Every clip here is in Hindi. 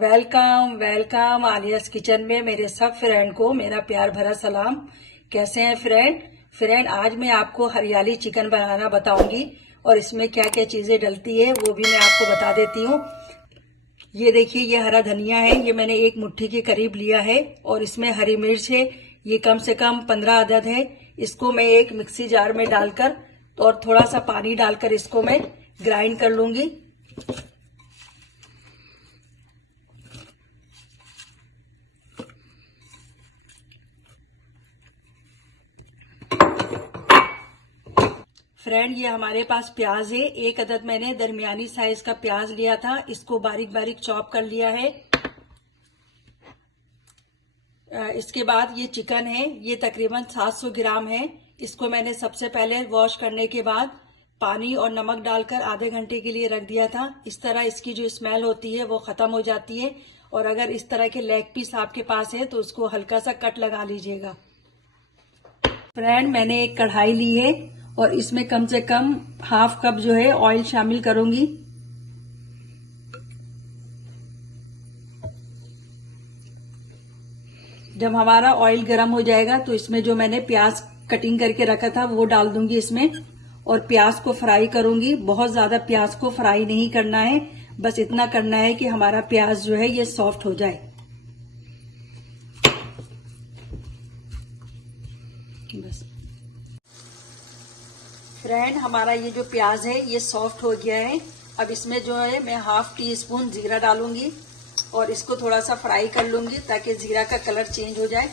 वेलकम वेलकम आलियास किचन में मेरे सब फ्रेंड को मेरा प्यार भरा सलाम। कैसे हैं फ्रेंड आज मैं आपको हरियाली चिकन बनाना बताऊंगी और इसमें क्या क्या चीजें डलती है वो भी मैं आपको बता देती हूँ। ये देखिए, ये हरा धनिया है, ये मैंने एक मुट्ठी के करीब लिया है और इसमें हरी मिर्च है, ये कम से कम 15 अदद है। इसको मैं एक मिक्सी जार में डालकर और थोड़ा सा पानी डालकर इसको मैं ग्राइंड कर लूंगी। फ्रेंड, ये हमारे पास प्याज है, एक अदद मैंने दरमियानी साइज का प्याज लिया था, इसको बारीक बारीक चॉप कर लिया है। इसके बाद ये चिकन है, ये तकरीबन 700 ग्राम है। इसको मैंने सबसे पहले वॉश करने के बाद पानी और नमक डालकर आधे घंटे के लिए रख दिया था। इस तरह इसकी जो स्मेल होती है वो खत्म हो जाती है। और अगर इस तरह के लेग पीस आपके पास है तो उसको हल्का सा कट लगा लीजिएगा। फ्रेंड, मैंने एक कढ़ाई ली है और इसमें कम से कम हाफ कप जो है ऑयल शामिल करूंगी। जब हमारा ऑयल गर्म हो जाएगा तो इसमें जो मैंने प्याज कटिंग करके रखा था वो डाल दूंगी इसमें और प्याज को फ्राई करूंगी। बहुत ज्यादा प्याज को फ्राई नहीं करना है, बस इतना करना है कि हमारा प्याज जो है ये सॉफ्ट हो जाए। बस फ्रेंड, हमारा ये जो प्याज है ये सॉफ्ट हो गया है। अब इसमें जो है मैं हाफ टी स्पून जीरा डालूंगी और इसको थोड़ा सा फ्राई कर लूंगी ताकि जीरा का कलर चेंज हो जाए।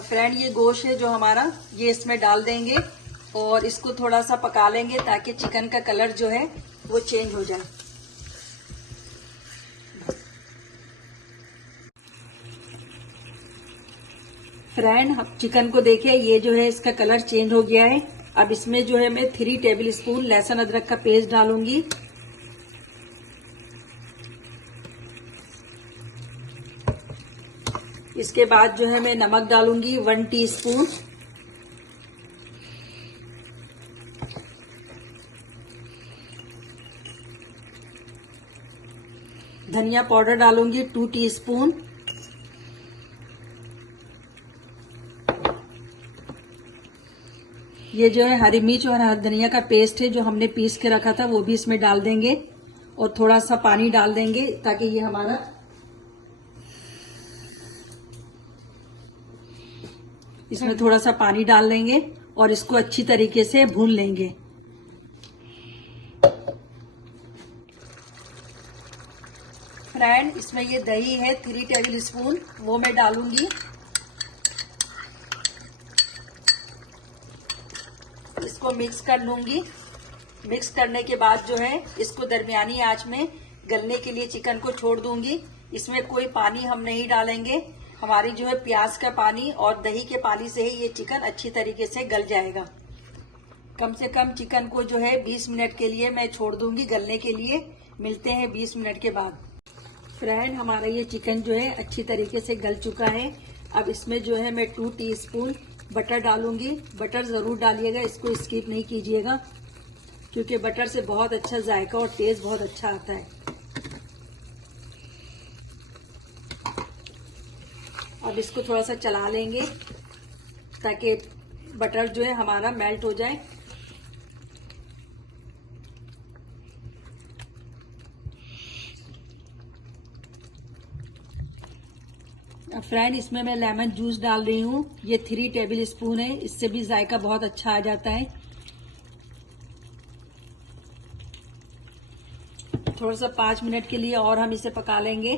फ्रेंड, ये गोश्त है जो हमारा, ये इसमें डाल देंगे और इसको थोड़ा सा पका लेंगे ताकि चिकन का कलर जो है वो चेंज हो जाए। फ्रेंड, चिकन को देखिए, ये जो है इसका कलर चेंज हो गया है। अब इसमें जो है मैं 3 टेबल स्पून लहसुन अदरक का पेस्ट डालूंगी। इसके बाद जो है मैं नमक डालूंगी 1 टीस्पून। धनिया पाउडर डालूंगी 2 टीस्पून। ये जो है हरी मिर्च और हरा धनिया का पेस्ट है जो हमने पीस के रखा था वो भी इसमें डाल देंगे और थोड़ा सा पानी डाल देंगे ताकि ये हमारा इसमें थोड़ा सा पानी डाल लेंगे और इसको अच्छी तरीके से भून लेंगे। फ्रेंड, इसमें ये दही है 3 टेबल स्पून, वो मैं डालूंगी। इसको मिक्स कर लूंगी। मिक्स करने के बाद जो है इसको दरमियानी आंच में गलने के लिए चिकन को छोड़ दूंगी। इसमें कोई पानी हम नहीं डालेंगे, हमारी जो है प्याज का पानी और दही के पानी से ही ये चिकन अच्छी तरीके से गल जाएगा। कम से कम चिकन को जो है 20 मिनट के लिए मैं छोड़ दूंगी गलने के लिए। मिलते हैं 20 मिनट के बाद। फ्रेंड, हमारा ये चिकन जो है अच्छी तरीके से गल चुका है। अब इसमें जो है मैं 2 टीस्पून बटर डालूंगी। बटर जरूर डालिएगा, इसको स्किप नहीं कीजिएगा क्योंकि बटर से बहुत अच्छा जायका और टेस्ट बहुत अच्छा आता है। अब इसको थोड़ा सा चला लेंगे ताकि बटर जो है हमारा मेल्ट हो जाए। फ्रेंड, इसमें मैं लेमन जूस डाल रही हूँ, ये 3 टेबल स्पून है, इससे भी जायका बहुत अच्छा आ जाता है। थोड़ा सा 5 मिनट के लिए और हम इसे पका लेंगे।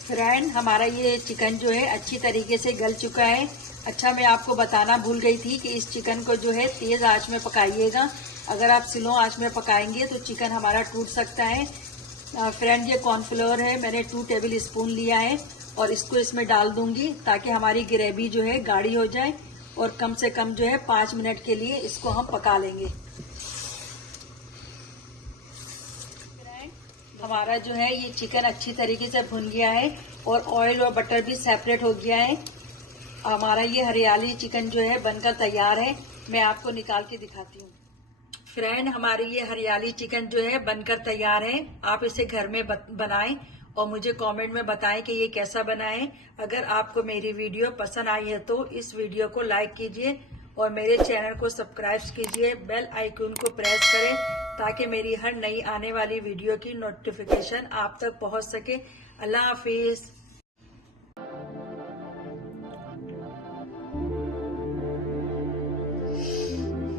फ्रेंड, हमारा ये चिकन जो है अच्छी तरीके से गल चुका है। अच्छा, मैं आपको बताना भूल गई थी कि इस चिकन को जो है तेज आंच में पकाइएगा। अगर आप स्लो आंच में पकाएंगे तो चिकन हमारा टूट सकता है। फ्रेंड, ये कॉर्नफ्लोर है, मैंने 2 टेबल स्पून लिया है और इसको इसमें डाल दूंगी ताकि हमारी ग्रेवी जो है गाढ़ी हो जाए और कम से कम जो है 5 मिनट के लिए इसको हम पका लेंगे। हमारा जो है ये चिकन अच्छी तरीके से भुन गया है और ऑयल और बटर भी सेपरेट हो गया है। हमारा ये हरियाली चिकन जो है बनकर तैयार है। मैं आपको निकाल के दिखाती हूँ। फ्रेंड, हमारी ये हरियाली चिकन जो है बनकर तैयार है। आप इसे घर में बनाएं और मुझे कमेंट में बताएं कि ये कैसा बना है। अगर आपको मेरी वीडियो पसंद आई है तो इस वीडियो को लाइक कीजिए और मेरे चैनल को सब्सक्राइब कीजिए। बेल आइकन को प्रेस करें ताकि मेरी हर नई आने वाली वीडियो की नोटिफिकेशन आप तक पहुंच सके। अल्लाह हाफिज।